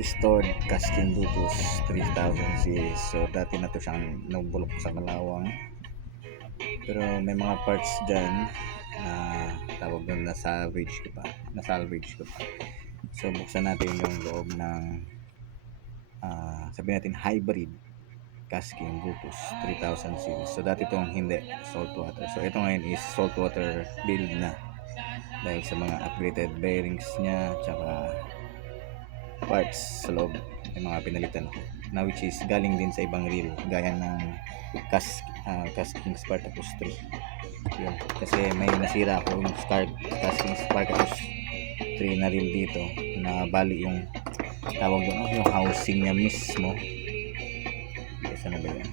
restored casting Bluetooth 3000 series. So dati na to siyang nabulok sa kalawang, pero may mga parts dyan na tawag doon na salvage ko pa. So buksan natin yung loob ng sabihin natin hybrid casting Bluetooth 3000 series. So dati itong hindi saltwater. So ito ngayon is saltwater build na dahil sa mga upgraded bearings niya tsaka parts sa loob, may mga pinalitan ako na which is galing din sa ibang reel gaya ng casting Spartacus 3. Yun, kasi may nasira ako yung casting Spartacus 3 na reel dito na bali yung tawag doon yung housing niya mismo. Saan na ba yan?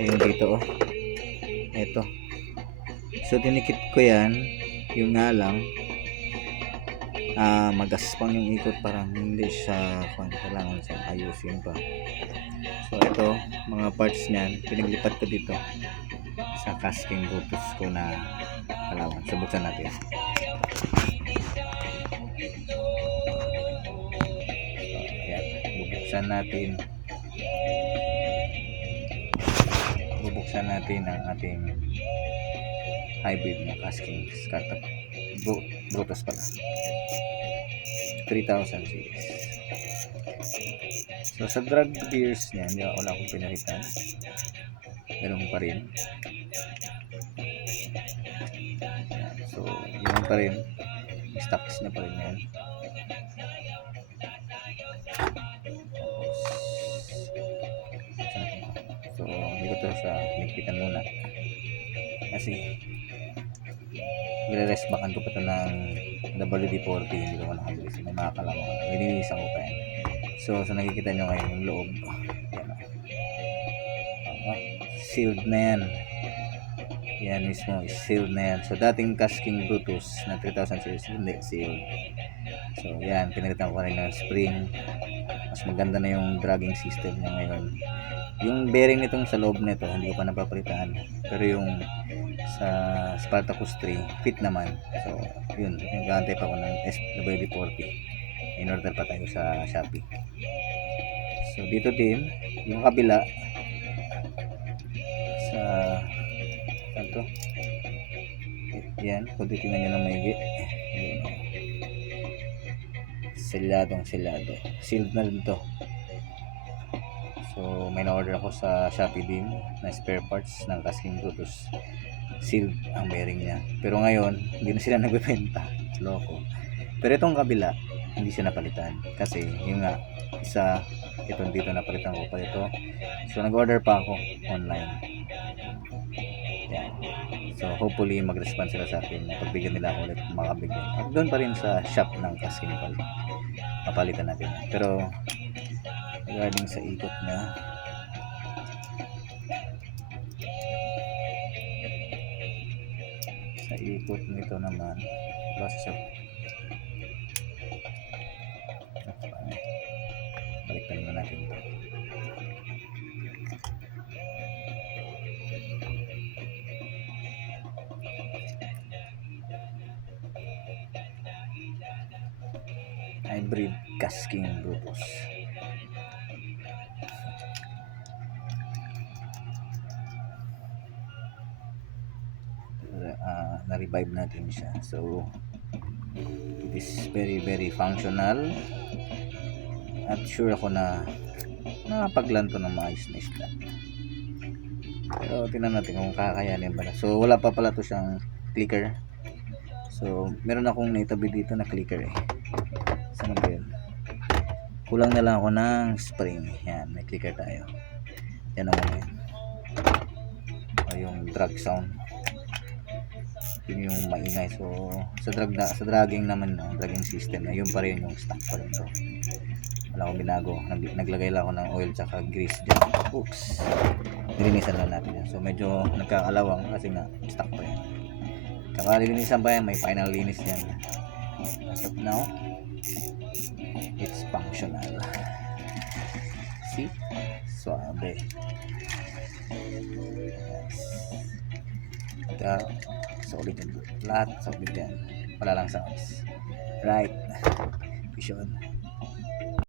Ayun dito eto. So tinikit ko yan, yung nga lang magaspang yung ikot, parang hindi siya kailangan sa ayusin pa. So ito mga parts niyan pinaglipat ko dito sa casting Bluetooth ko na kalawang. So buksan natin. So ayan, bubuksan natin ang ating hybrid na casting Bluetooth pala 3000 series. So sa drag gears niya hindi wala akong pinalitan, ganun pa rin. So yun pa rin, stocks na pa rin yan. So hindi ko to sa higpitan muna kasi i-rest backan ko pa ito ng WD-40, hindi ko nakabilis, may mga kalamang lininisan ko pa yan. So nakikita nyo ngayon yung loob yan, sealed na yan mismo is sealed na yan. So dating casting Bluetooth na 3000 series hindi sealed. So yan, pinalitan ko rin ng spring, mas maganda na yung dragging system niya ngayon. Yung bearing nitong sa loob nito hindi ko pa napapalitan, pero yung sa Spartacus 3 fit naman. So yun, nag-aantay pa ako ng SWD-40, in order pa tayo sa Shopee. So dito din yung kabila sa kanto yan, kung titignan nyo ng maigi, sealed na rin to. So may na-order ako sa Shopee din na spare parts ng casting Bluetooth, sealed ang bearing niya, pero ngayon hindi na sila nagbebenta, loko. Pero itong kabila hindi siya napalitan kasi yung nga isa itong dito napalitan ko pa ito. So nag-order pa ako online yan. So hopefully mag-respond sila sa akin na pagbigyan nila ako ulit makabigyan, at doon pa rin sa shop ng casting mapalitan natin. Pero regarding sa ikot na nito naman basta balikan na natin ito. Hybrid casting Bluetooth. Na-revive natin siya. So it is very very functional at sure ako na nakapaglanto ng maayos na isda. Pero tingnan natin kung kakayanin ba na. So wala pa pala to siyang clicker. So meron akong naitabi dito na clicker saan ba yun? Kulang na lang ako ng spring. Yan, may clicker tayo. Yan naman yun. Yung drag sound yun yung maingay. So sa dragging naman dragging system na yun pa rin yung stock pa rin to. Wala akong binago. Naglagay lang ako ng oil tsaka grease dyan. Oops, nilinisan lang natin yan. So medyo nagkakalawang kasi nga stock pa yan. Tsaka lilinisan pa yan, may final linis yan. As of now it's functional. See? Suabe. Ito solid yan, lahat solid yan, wala lang sounds. Right, vision.